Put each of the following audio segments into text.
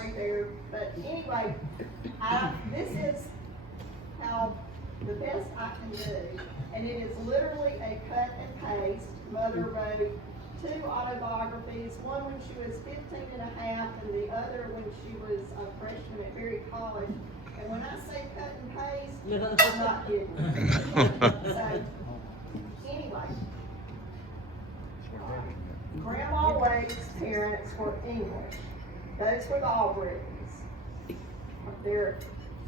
right there. But anyway, this is how the best I can do, and it is literally a cut and paste. Mother wrote 2 autobiographies, one when she was 15 and a half, and the other when she was a freshman at Berry College. And when I say cut and paste, I'm not kidding. So, anyway, Grandma Wade's parents were English. Those were the Albritons. Their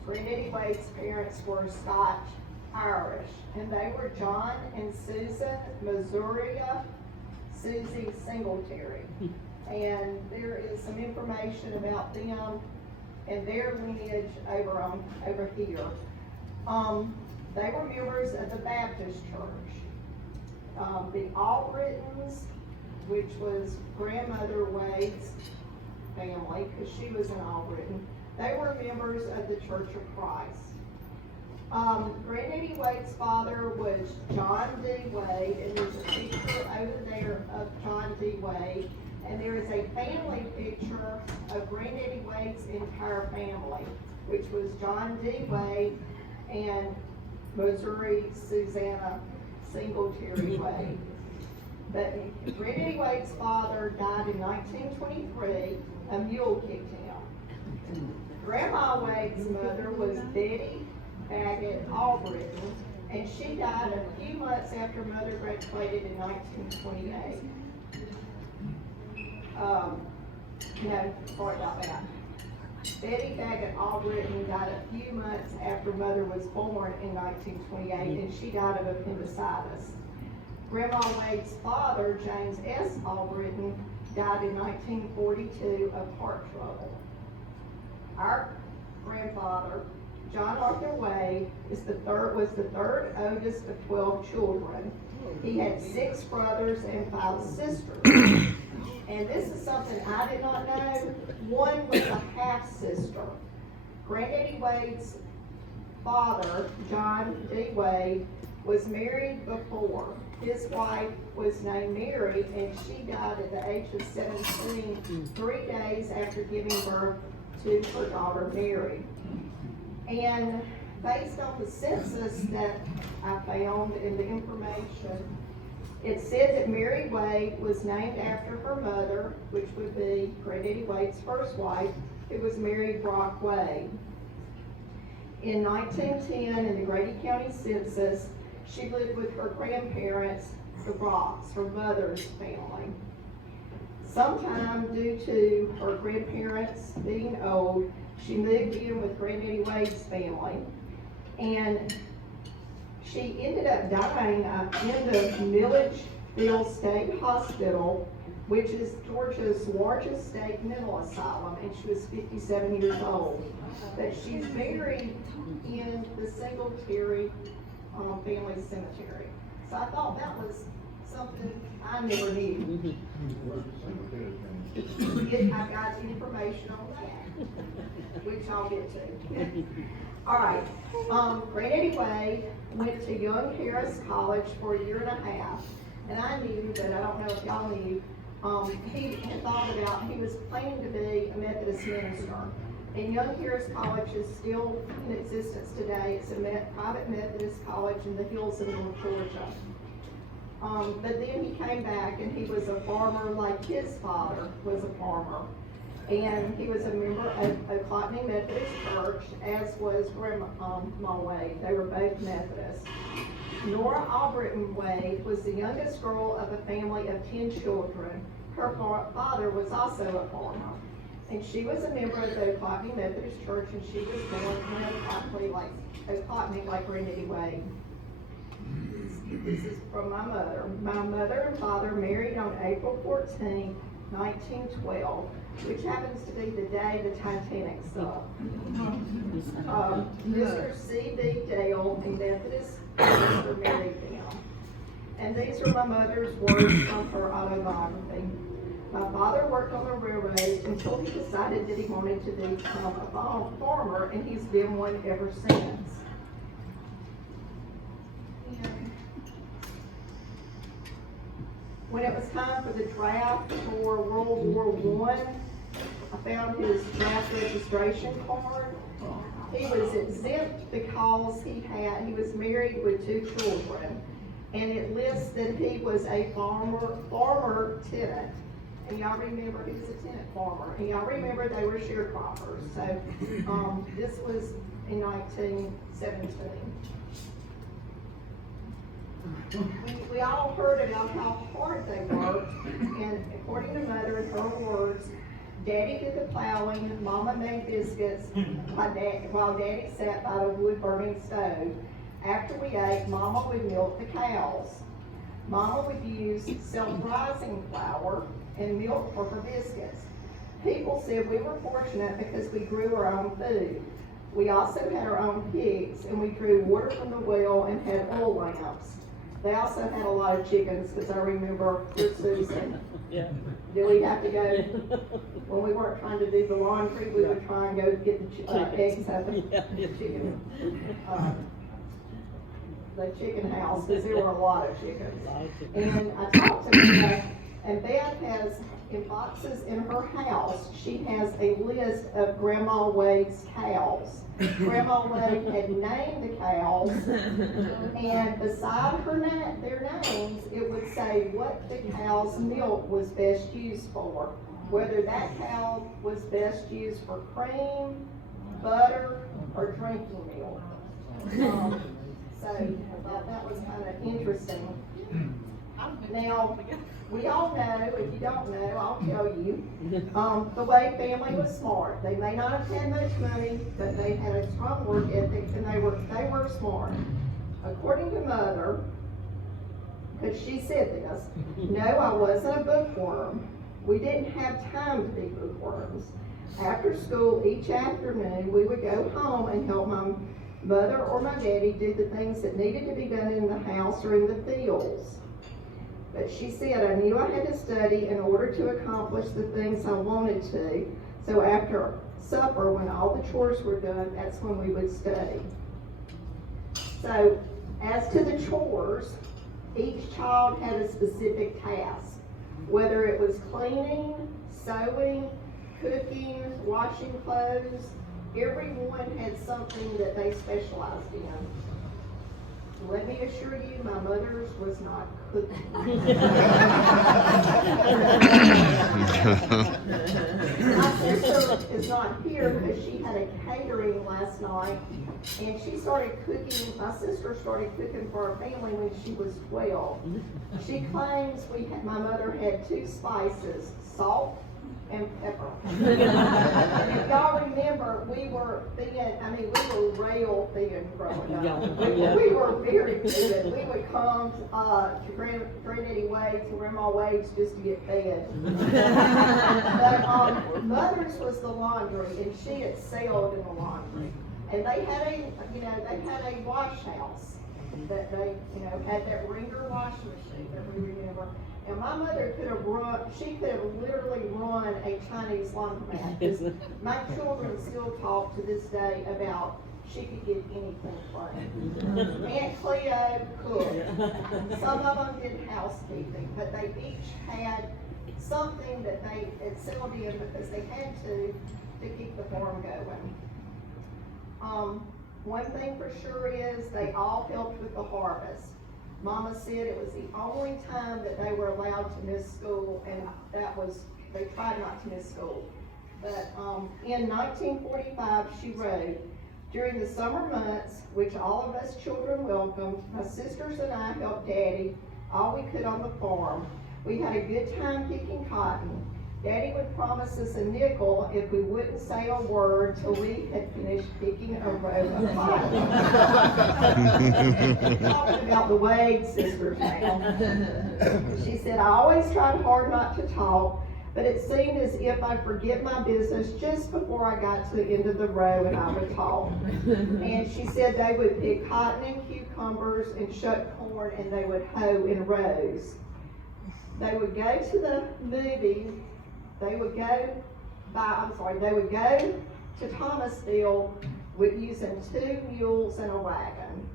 Granddaddy Wade's parents were Scotch-Irish, and they were John and Susan Masuria Susie Singletary. And there is some information about them and their lineage over here. They were members of the Baptist Church. The Albritons, which was Grandmother Wade's family, because she was an Albriton, they were members of the Church of Christ. Granddaddy Wade's father was John D. Wade, and there's a picture over there of John D. Wade, and there is a family picture of Granddaddy Wade's entire family, which was John D. Wade and Missouri Susanna Singletary Wade. But Granddaddy Wade's father died in 1923. A mule kicked him. Grandma Wade's mother was Betty Baggett Albritton, and she died a few months after Mother graduated in 1928. No, sorry about that. Betty Baggett Albritton died a few months after Mother was born in 1928, and she died of appendicitis. Grandma Wade's father, James S. Albritton, died in 1942 of heart trouble. Our grandfather, John Arthur Wade, was the third oldest of 12 children. He had 6 brothers and 5 sisters. And this is something I did not know. One was a half-sister. Granddaddy Wade's father, John D. Wade, was married before. His wife was named Mary, and she died at the age of 17, 3 days after giving birth to her daughter Mary. And based on the census that I found in the information, it said that Mary Wade was named after her mother, which would be Granddaddy Wade's first wife, who was Mary Brock Wade. In 1910, in the Grady County Census, she lived with her grandparents, the Brocks, her mother's family. Sometime due to her grandparents being old, she moved in with Granddaddy Wade's family, and she ended up dying in the Milledgeville State Hospital, which is Georgia's largest state mental asylum, and she was 57 years old. But she's buried in the Singletary family cemetery. So I thought that was something I never knew. I've got information on that, which I'll get to. All right, Granddaddy Wade went to Young Harris College for a year and a half, and I knew, but I don't know if y'all knew, he had thought about, he was planning to be a Methodist minister. And Young Harris College is still in existence today. It's a private Methodist college in the hills of North Georgia. But then he came back, and he was a farmer like his father was a farmer. And he was a member of Ocotney Methodist Church, as was Grandma Wade. They were both Methodists. Nora Albritton Wade was the youngest girl of a family of 10 children. Her father was also a farmer. And she was a member of the Ocotney Methodist Church, and she was born in Ocotney like Granddaddy Wade. This is from my mother. My mother and father married on April 14, 1912, which happens to be the day the Titanic sunk. Mr. C.D. Dale, a Methodist minister, married them. And these are my mother's words from her autobiography. My father worked on the railroad until he decided that he wanted to become a farmer, and he's been one ever since. When it was time for the draft for World War I, I found his draft registration card. He was exempt because he was married with 2 children. And it lists that he was a farmer tenant. And y'all remember, he was a tenant farmer. And y'all remember they were sharecroppers. So, this was in 1917. We all heard about how hard they worked, and according to Mother, in her words, Daddy did the plowing, Mama made biscuits, while Daddy sat by the wood-burning stove. After we ate, Mama would milk the cows. Mama would use self-rising flour and milk for her biscuits. People said we were fortunate because we grew our own food. We also had our own pigs, and we drew water from the well and had oil lamps. They also had a lot of chickens, because I remember with Susan. Yeah. Did we have to go, when we weren't trying to do the laundry, we would try and go get the eggs out of the chicken house, because there were a lot of chickens. And I talked to Beth, and Beth has, in boxes in her house, she has a list of Grandma Wade's cows. Grandma Wade had named the cows, and beside their names, it would say what the cow's milk was best used for. Whether that cow was best used for cream, butter, or drinking milk. So that was kind of interesting. Now, we all know, if you don't know, I'll tell you, the Wade family was smart. They may not have had much money, but they had a strong work ethic, and they were smart. According to Mother, because she said this, no, I wasn't a bookworm. We didn't have time to be bookworms. After school, each afternoon, we would go home and help my mother or my daddy do the things that needed to be done in the house or in the fields. But she said, I knew I had to study in order to accomplish the things I wanted to. So after supper, when all the chores were done, that's when we would study. So as to the chores, each child had a specific task. Whether it was cleaning, sewing, cooking, washing clothes, everyone had something that they specialized in. Let me assure you, my mother's was not cooking. My sister is not here because she had a catering last night, and she started cooking. My sister started cooking for our family when she was 12. She claims my mother had 2 spices, salt and pepper. And if y'all remember, we were rail thin growing up. We were very thin. We would come to Granddaddy Wade's and Grandma Wade's just to get fed. But Mother's was the laundry, and she excelled in the laundry. And they had a wash house that they, had that Ringer wash machine that we remember. And my mother could have literally run a Chinese laundromat. My children still talk to this day about she could get anything clean. Aunt Cleo cooked. Some of them did housekeeping, but they each had something that they excelled in because they had to keep the farm going. One thing for sure is they all helped with the harvest. Mama said it was the only time that they were allowed to miss school, and they tried not to miss school. But in 1945, she wrote, during the summer months, which all of us children welcomed, my sisters and I helped Daddy all we could on the farm. We had a good time picking cotton. Daddy would promise us a nickel if we wouldn't say a word till we had finished picking a row of cotton. Talking about the Wade sisters now. She said, I always tried hard not to talk, but it seemed as if I'd forget my business just before I got to the end of the row and I would talk. And she said they would pick cotton and cucumbers and shuck corn, and they would hoe in rows. They would go to the movies. They would go to Thomasville with using 2 mules and a wagon.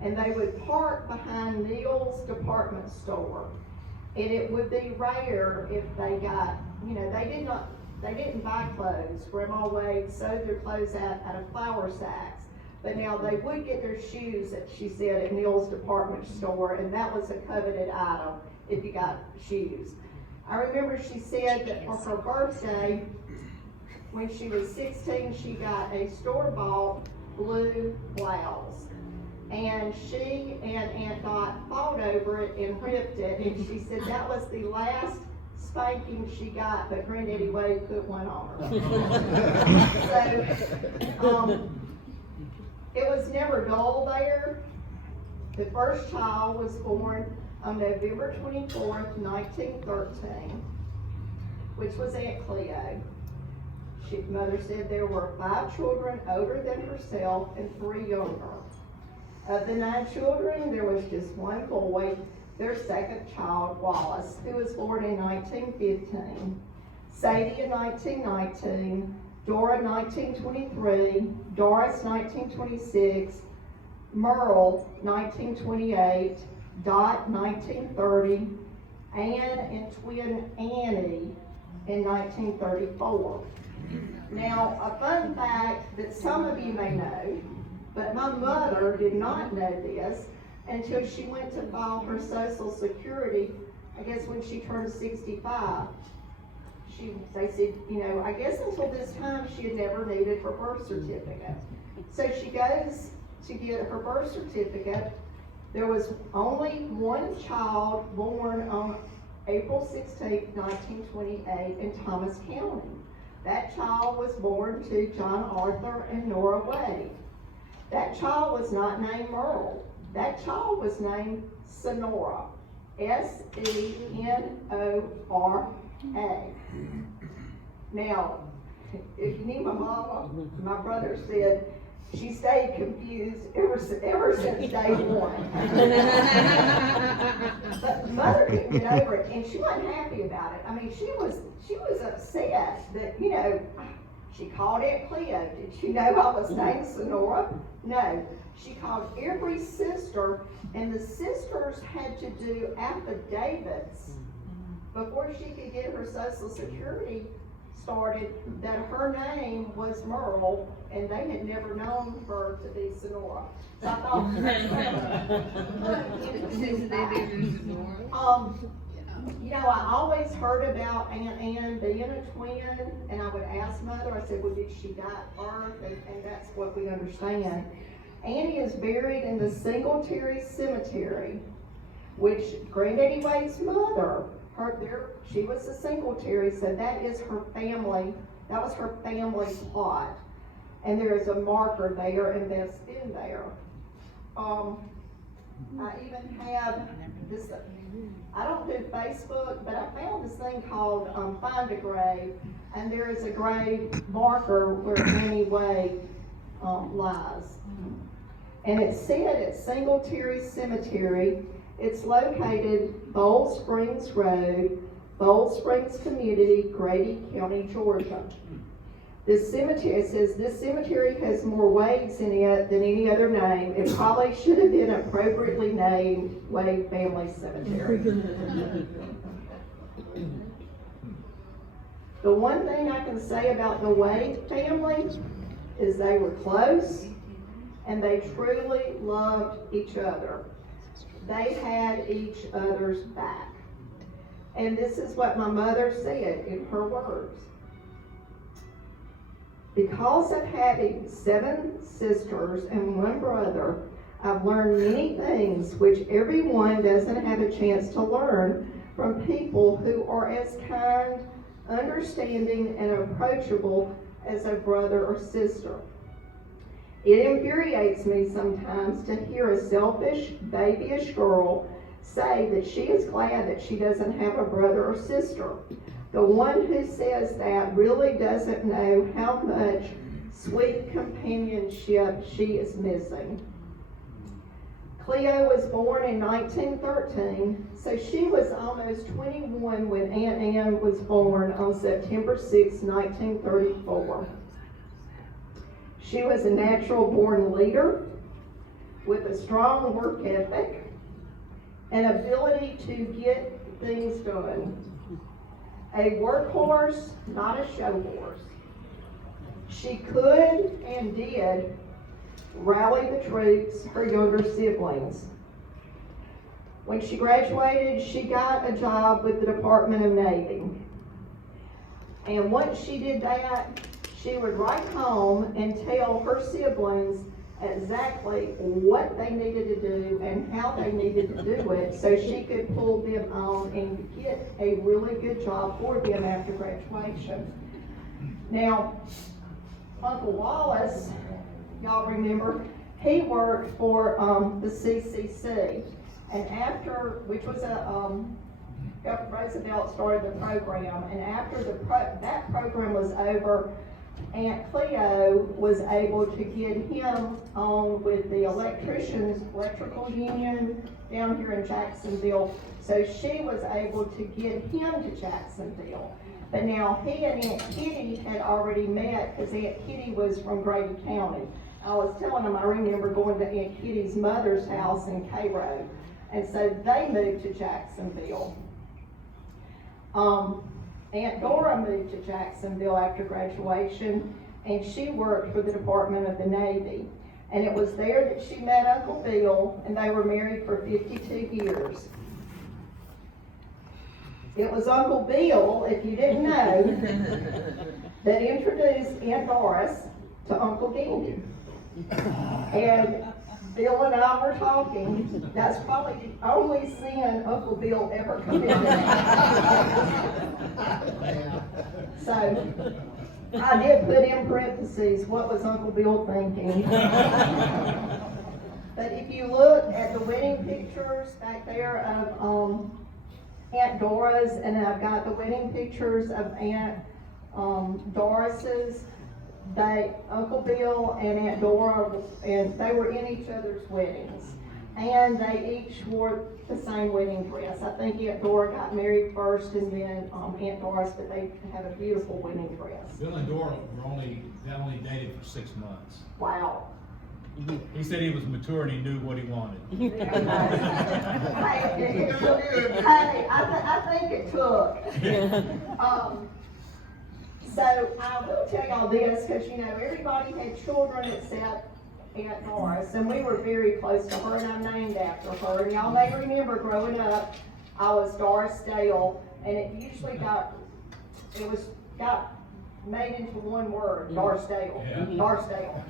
And they would park behind Neil's department store. And it would be rare if they got, they didn't buy clothes. Grandma Wade sewed their clothes out of flour sacks. But now they would get their shoes, she said, at Neil's department store, and that was a coveted item if you got shoes. I remember she said that for her birthday, when she was 16, she got a store-bought blue blouse. And she and Aunt Dot fought over it and ripped it, and she said that was the last spanking she got, but Granddaddy Wade put one on her. So, it was never dull there. The first child was born on November 24th, 1913, which was Aunt Cleo. Mother said there were 5 children older than herself and 3 younger. Of the 9 children, there was just one boy, their second child, Wallace, who was born in 1915, Sadie in 1919, Dora 1923, Doris 1926, Merle 1928, Dot 1930, Ann and twin Annie in 1934. Now, a fun fact that some of you may know, but my mother did not know this until she went to file her Social Security, I guess when she turned 65. They said, you know, I guess until this time she had never needed her birth certificate. So she goes to get her birth certificate. There was only one child born on April 16, 1928 in Thomas County. That child was born to John Arthur and Nora Wade. That child was not named Merle. That child was named Sonora. Senora. Now, if you knew my mama, my brother said she stayed confused ever since day one. But mother couldn't get over it, and she wasn't happy about it. I mean, she was upset that, you know, she called Aunt Cleo. Did she know I was named Sonora? No. She called every sister, and the sisters had to do affidavits before she could get her Social Security started that her name was Merle, and they had never known her to be Sonora. So I thought, you know, I always heard about Aunt Ann being a twin, and I would ask Mother, I said, well, did she die at birth? And that's what we understand. Annie is buried in the Singletary Cemetery, which Granddaddy Wade's mother, she was a Singletary, so that is her family, that was her family plot. And there is a marker there, and that's in there. I even have this, I don't do Facebook, but I found this thing called Find a Grave, and there is a grave marker where Annie Wade lies. And it's said at Singletary Cemetery. It's located Bold Springs Road, Bold Springs Community, Grady County, Georgia. This cemetery, it says, this cemetery has more Wades in it than any other name. It probably should have been appropriately named Wade Family Cemetery. The one thing I can say about the Wade family is they were close and they truly loved each other. They had each other's back. And this is what my mother said in her words. Because of having 7 sisters and 1 brother, I've learned many things which everyone doesn't have a chance to learn from people who are as kind, understanding, and approachable as a brother or sister. It infuriates me sometimes to hear a selfish, babyish girl say that she is glad that she doesn't have a brother or sister. The one who says that really doesn't know how much sweet companionship she is missing. Cleo was born in 1913, so she was almost 21 when Aunt Ann was born on September 6, 1934. She was a natural-born leader with a strong work ethic and ability to get things done. a workhorse, not a show horse. She could and did rally the troops, her younger siblings. When she graduated, she got a job with the Department of Navy. And once she did that, she would write home and tell her siblings exactly what they needed to do and how they needed to do it so she could pull them on and get a really good job for them after graduation. Now, Uncle Wallace, y'all remember, he worked for the CCC, and after, which was Roosevelt started the program, and after that program was over, Aunt Cleo was able to get him on with the electrical union down here in Jacksonville, so she was able to get him to Jacksonville. But now he and Aunt Kitty had already met because Aunt Kitty was from Grady County. I was telling them I remember going to Aunt Kitty's mother's house in Cairo, and so they moved to Jacksonville. Aunt Dora moved to Jacksonville after graduation, and she worked for the Department of the Navy. And it was there that she met Uncle Bill, and they were married for 52 years. It was Uncle Bill, if you didn't know, that introduced Aunt Doris to Uncle Gandy. And Bill and I were talking, that's probably the only sin Uncle Bill ever committed. So, I did put in parentheses, what was Uncle Bill thinking? But if you look at the wedding pictures back there of Aunt Dora's, and I've got the wedding pictures of Aunt Doris's, Uncle Bill and Aunt Dora, and they were in each other's weddings. And they each wore the same wedding dress. I think Aunt Dora got married first and then Aunt Doris, but they had a beautiful wedding dress. Bill and Dora were only dated for 6 months. Wow. He said he was mature and he knew what he wanted. I think it took. So I will tell y'all this, because you know everybody had children except Aunt Doris, and we were very close to her, and I'm named after her. And y'all may remember growing up, I was Doris Dale, and it usually got made into one word, Doris Dale. Yeah. Doris Dale.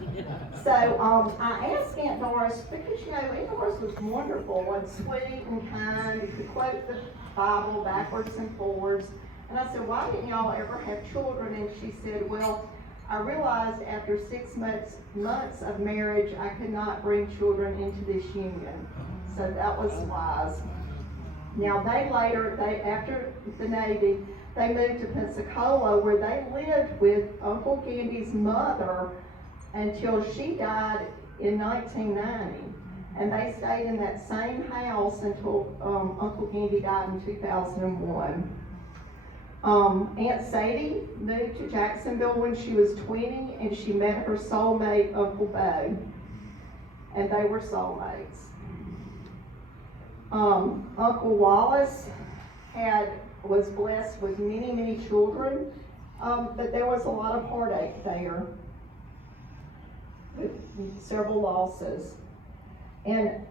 So I asked Aunt Doris, because you know Aunt Doris was wonderful and sweet and kind. You could quote the Bible backwards and forwards. And I said, why didn't y'all ever have children? And she said, well, I realized after 6 months of marriage, I could not bring children into this union. So that was wise. Now after the Navy, they moved to Pensacola, where they lived with Uncle Gandy's mother until she died in 1990. And they stayed in that same house until Uncle Gandy died in 2001. Aunt Sadie moved to Jacksonville when she was 20, and she met her soulmate, Uncle Bo, and they were soulmates. Uncle Wallace was blessed with many, many children, but there was a lot of heartache there with several losses. And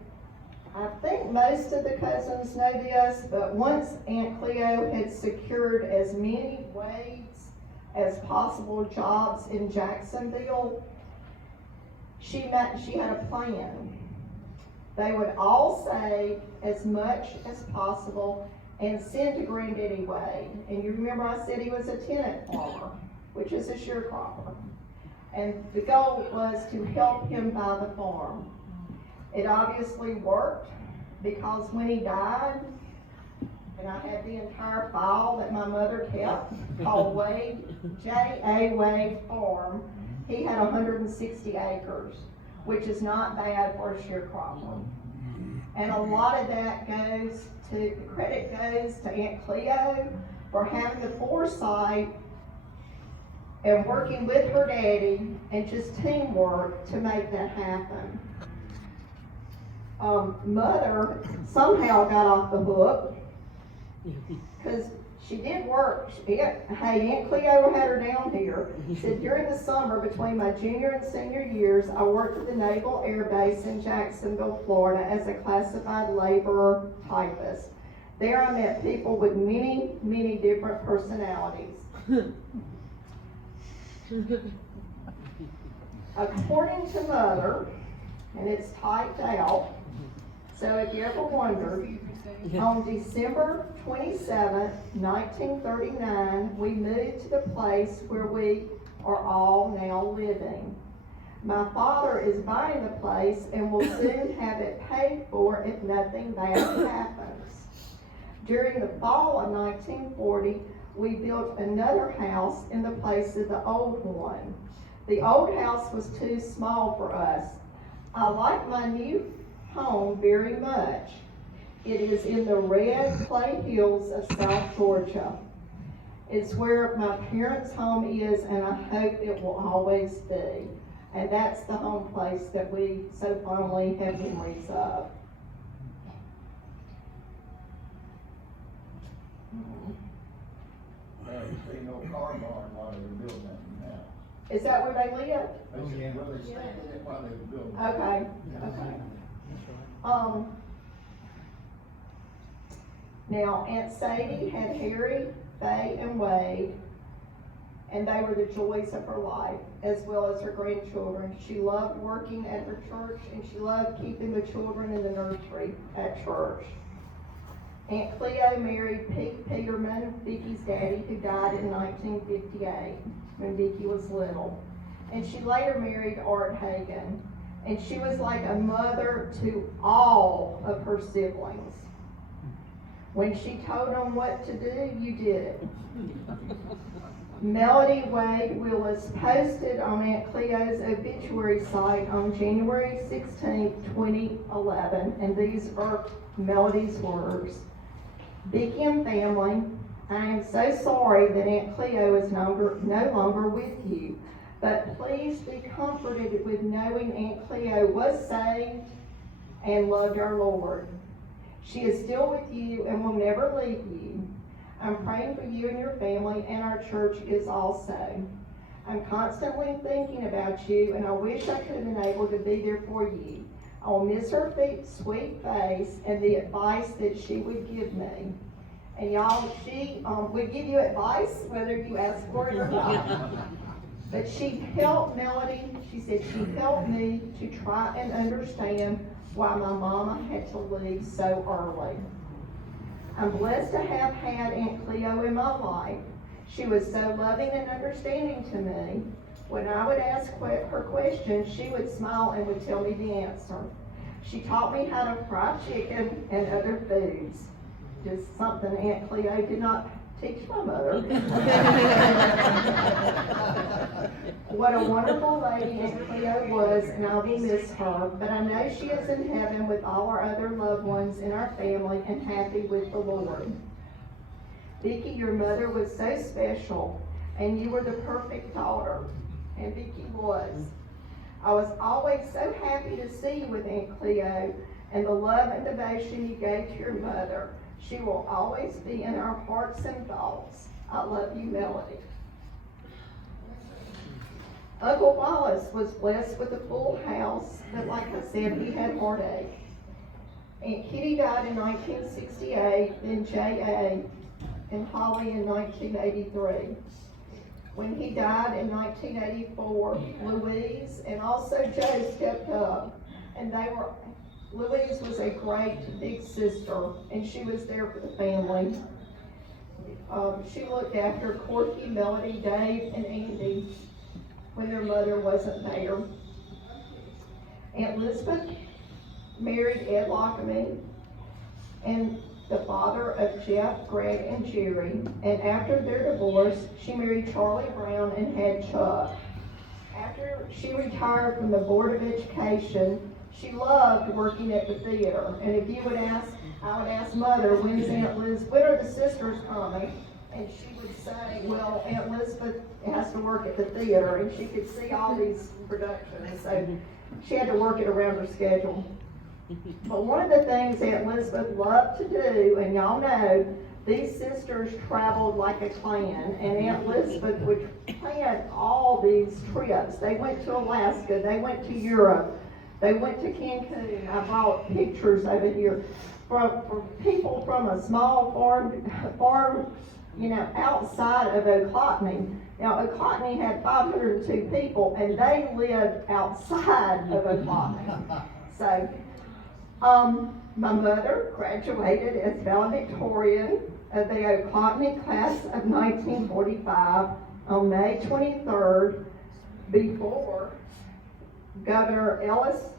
I think most of the cousins know this, but once Aunt Cleo had secured as many Wades as possible jobs in Jacksonville, she had a plan. They would all save as much as possible and send to Granddaddy Wade. And you remember I said he was a tenant farmer, which is a sharecropper. And the goal was to help him buy the farm. It obviously worked, because when he died, and I had the entire file that my mother kept called Wade, J.A. Wade Farm, he had 160 acres, which is not bad for a sharecropper. And a lot of that the credit goes to Aunt Cleo for having the foresight and working with her daddy and just teamwork to make that happen. Mother somehow got off the hook because She did work. Hey, Aunt Cleo had her down here. Said during the summer between my junior and senior years, I worked at the Naval Air Base in Jacksonville, Florida as a classified laborer typist. There I met people with many, many different personalities. According to Mother, and it's typed out, so if you ever wondered, on December 27th, 1939, we moved to the place where we are all now living. My father is buying the place and will soon have it paid for if nothing bad happens. During the fall of 1940, we built another house in the place of the old one. The old house was too small for us. I like my new home very much. It is in the red clay hills of South Georgia. It's where my parents' home is, and I hope it will always be. And that's the home place that we so fondly have memories of. Yeah, you see no car barn while they were building that now. Is that where they live? They said, well, they stayed in it while they were building. Okay, okay. Now, Aunt Sadie had Harry, Faye, and Wade, and they were the joys of her life, as well as her grandchildren. She loved working at her church, and she loved keeping the children in the nursery at church. Aunt Cleo married Pete Peterman, Vicky's daddy, who died in 1958 when Vicky was little. And she later married Art Hagen, and she was like a mother to all of her siblings. When she told them what to do, you did it. Melody Wade Willis posted on Aunt Cleo's obituary site on January 16, 2011, and these are Melody's words. Vicky and family, I am so sorry that Aunt Cleo is no longer with you, but please be comforted with knowing Aunt Cleo was saved and loved our Lord. She is still with you and will never leave you. I'm praying for you and your family, and our church is also. I'm constantly thinking about you, and I wish I could have been able to be there for you. I will miss her sweet face and the advice that she would give me. And y'all, she would give you advice whether you ask for it or not. But she helped Melody, she said she helped me to try and understand why my mama had to leave so early. I'm blessed to have had Aunt Cleo in my life. She was so loving and understanding to me. When I would ask her questions, she would smile and would tell me the answer. She taught me how to fry chicken and other foods. Just something Aunt Cleo did not teach my mother. What a wonderful lady Aunt Cleo was, and I will miss her. But I know she is in heaven with all our other loved ones in our family and happy with the Lord. Vicki, your mother was so special, and you were the perfect daughter, and Vicki was. I was always so happy to see you with Aunt Cleo and the love and devotion you gave to your mother. She will always be in our hearts and thoughts. I love you, Melody. Uncle Wallace was blessed with a full house, but like I said, he had heartache. Aunt Kitty died in 1968, then J.A. and Holly in 1983. When he died in 1984, Louise and also Joe stepped up, and Louise was a great big sister, and she was there for the family. She looked after Corky, Melody, Dave, and Andy when their mother wasn't there. Aunt Elizabeth married Ed Lockamy, and the father of Jeff, Greg, and Jerry, and after their divorce, she married Charlie Brown and had Chuck. After she retired from the Board of Education, she loved working at the theater, and if you would ask, I would ask Mother, when's Aunt Liz, when are the sisters coming? And she would say, well, Aunt Elizabeth has to work at the theater, and she could see all these productions, so she had to work it around her schedule. But one of the things Aunt Elizabeth loved to do, and y'all know, these sisters traveled like a clan, and Aunt Elizabeth would plan all these trips. They went to Alaska, they went to Europe, they went to Cancun. I brought pictures over here from people from a small farm, you know, outside of Ocotney. Now, Ocotney had 502 people, and they lived outside of Ocotney. So, my mother graduated as valedictorian of the Ocotney class of 1945 on May 23rd before Governor Ellis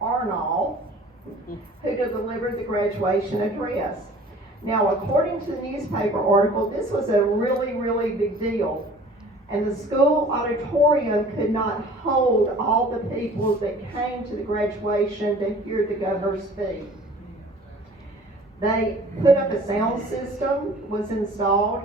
Arnold, who delivered the graduation address. Now, according to the newspaper article, this was a really, really big deal. And the school auditorium could not hold all the people that came to the graduation to hear the governor speak. They put up a sound system, was installed,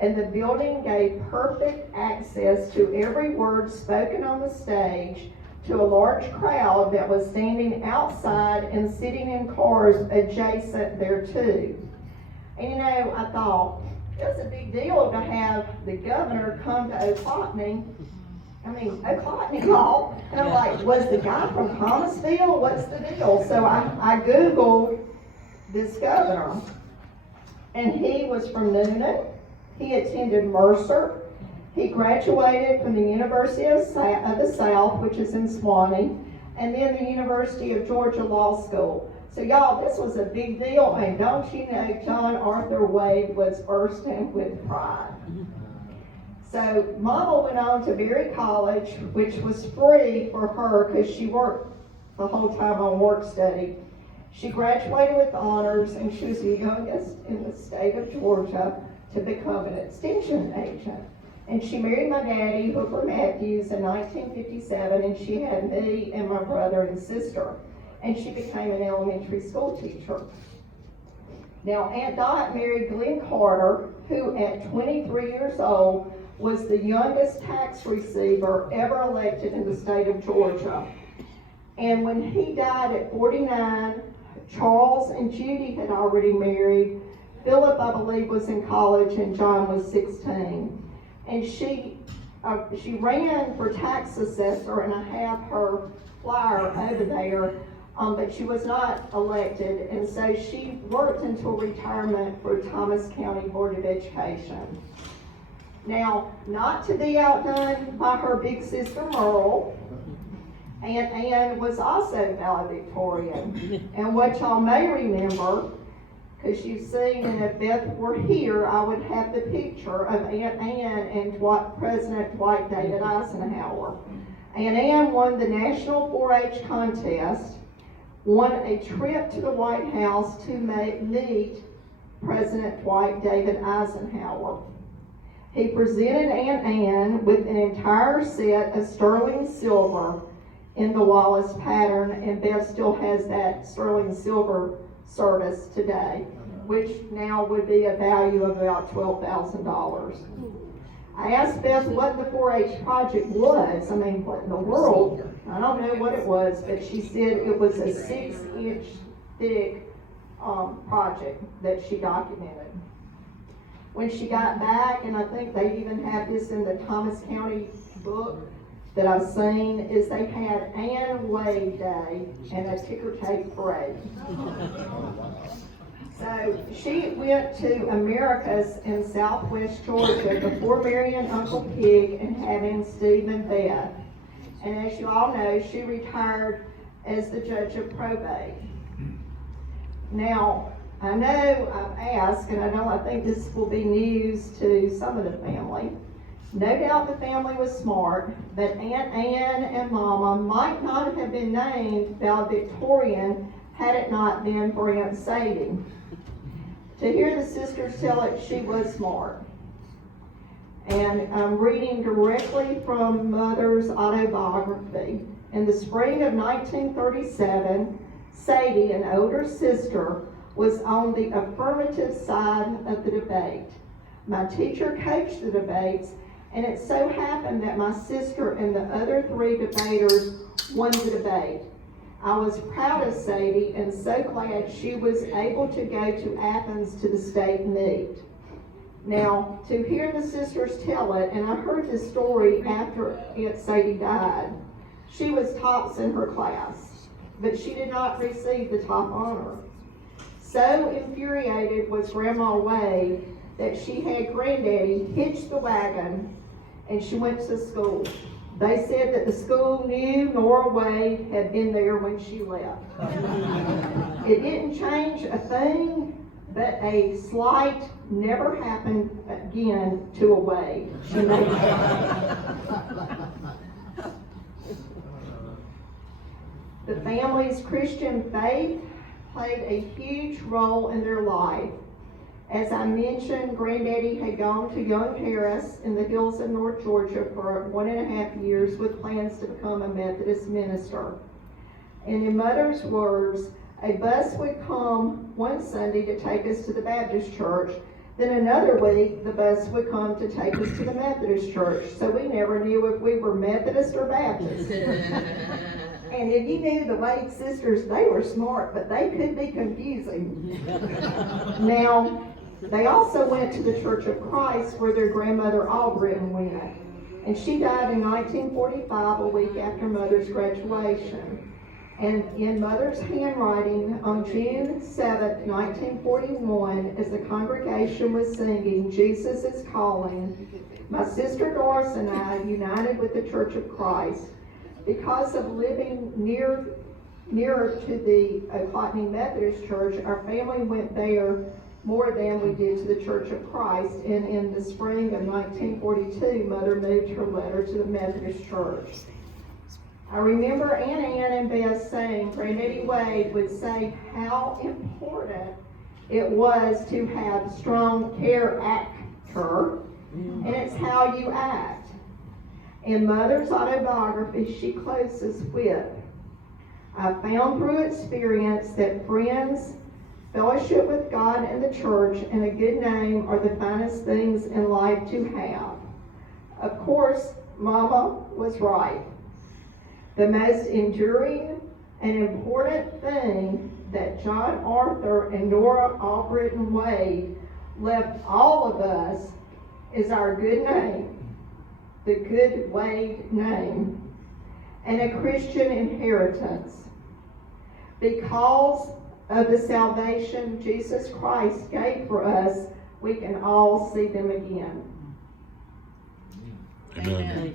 and the building gave perfect access to every word spoken on the stage to a large crowd that was standing outside and sitting in cars adjacent thereto. And you know, I thought, it was a big deal to have the governor come to Ocotney. I mean, Ocotney called, and I'm like, was the guy from Thomasville? What's the deal? So I Googled this governor, and he was from Noonan. He attended Mercer. He graduated from the University of the South, which is in Swanee, and then the University of Georgia Law School. So y'all, this was a big deal, and don't you know, John Arthur Wade was bursting with pride. So Mama went on to Berry College, which was free for her because she worked the whole time on work study. She graduated with honors, and she was the youngest in the state of Georgia to become an extension agent. And she married my daddy, Hooper Matthews, in 1957, and she had me and my brother and sister. And she became an elementary school teacher. Now, Aunt Dot married Glenn Carter, who at 23 years old was the youngest tax receiver ever elected in the state of Georgia. And when he died at 49, Charles and Judy had already married. Philip, I believe, was in college, and John was 16. And she ran for tax assessor, and I have her flyer over there. But she was not elected, and so she worked until retirement for Thomas County Board of Education. Now, not to be outdone by her big sister Merle, Aunt Ann was also valedictorian. And what y'all may remember, because you've seen, and if Beth were here, I would have the picture of Aunt Ann and President Dwight David Eisenhower. Aunt Ann won the National 4-H contest, won a trip to the White House to meet President Dwight David Eisenhower. He presented Aunt Ann with an entire set of sterling silver in the Wallace pattern, and Beth still has that sterling silver service today, which now would be a value of about $12,000. I asked Beth what the 4-H project was. I mean, what in the world? I don't know what it was, but she said it was a 6-inch thick project that she documented. When she got back, and I think they even have this in the Thomas County book that I've seen, is they had Ann Wade Day and a ticker tape parade. So she went to Americus in Southwest Georgia before marrying Uncle Pig and having Steve and Beth. And as you all know, she retired as the judge of probate. Now, I know I've asked, and I think this will be news to some of the family. No doubt the family was smart, but Aunt Ann and Mama might not have been named valedictorian had it not been for Aunt Sadie. To hear the sisters tell it, she was smart. And I'm reading directly from Mother's autobiography. In the spring of 1937, Sadie, an older sister, was on the affirmative side of the debate. My teacher coached the debates, and it so happened that my sister and the other 3 debaters won the debate. I was proud of Sadie and so glad she was able to go to Athens to the state meet. Now, to hear the sisters tell it, and I heard this story after Aunt Sadie died, she was tops in her class, but she did not receive the top honor. So infuriated was Grandma Wade that she had Granddaddy hitch the wagon and she went to school. They said that the school knew Nora Wade had been there when she left. It didn't change a thing, but a slight never happened again to a Wade. She made The family's Christian faith played a huge role in their life. As I mentioned, Granddaddy had gone to Young Terrace in the hills of North Georgia for 1.5 years with plans to become a Methodist minister. And in Mother's words, a bus would come one Sunday to take us to the Baptist church. Then another week, the bus would come to take us to the Methodist church. So we never knew if we were Methodist or Baptist. And if you knew the Wade sisters, they were smart, but they could be confusing. Now, they also went to the Church of Christ where their grandmother Albritton went. And she died in 1945, a week after Mother's graduation. And in Mother's handwriting, on June 7, 1941, as the congregation was singing, "Jesus is Calling," my sister Doris and I united with the Church of Christ. Because of living nearer to the Ohlotny Methodist Church, our family went there more than we did to the Church of Christ. And in the spring of 1942, Mother moved her letter to the Methodist Church. I remember Aunt Ann and Beth saying Granddaddy Wade would say how important it was to have strong character, and it's how you act. In Mother's autobiography, she closes with, "I found through experience that friends, fellowship with God and the church, and a good name are the finest things in life to have." Of course, Mama was right. The most enduring and important thing that John Arthur and Nora Albritton Wade left all of us is our good name, the good Wade name, and a Christian inheritance. Because of the salvation Jesus Christ gave for us, we can all see them again. Amen.